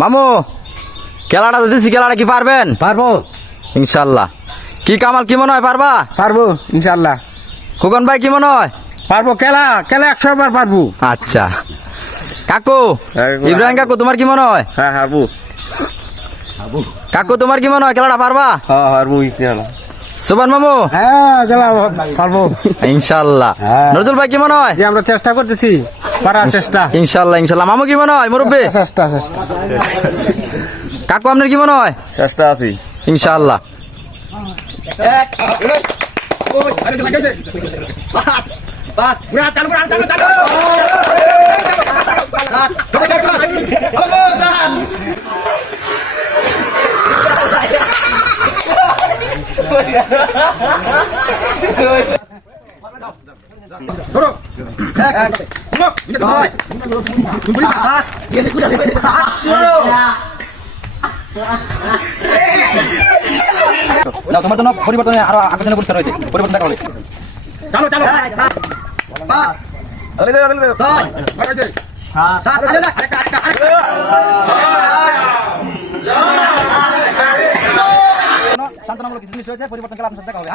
মামু খেলাটা দিছি, খেলাটা কি পারবেন? পারবো ইনশাল্লাহ। কি কামাল, কি মনে হয় পারবা? পারবো ইনশাল্লাহ খোকন ভাই কি মনে হয়? পারবো। খেলা 100 বার পারবো। আচ্ছা কাকু, হ্যাঁ, ইব্রাহিম কাকু তোমার কি মনে হয়? হ্যাঁ পারবো। কাকু তোমার কি মনে হয় খেলাটা পারবা? হ্যাঁ পারবো ইনশাল্লাহ। সুবান মামু হ্যাঁ খেলা পারবো ইনশাল্লাহ। হ্যাঁ। নজরুল ভাই কি মনে হয়? যে আমরা চেষ্টা করতেছি, পারার চেষ্টা। ইনশাল্লাহ ইনশাল্লাহ। মামু কি মনে হয় মুরব্বী? চেষ্টা চেষ্টা কাকু আপনার কি মনে হয়? চেষ্টা আছি। ইনশাল্লাহ। তোমার জন্য পরিবর্তনে আরো আকর্ষণীয় পুরস্কার রয়েছে, পরিবর্তন দেখা হবে। চলো চলো শান্তনামূলক কিছু জিনিস রয়েছে, পরিবর্তন খেলা আপনার সাথে দেখা হবে।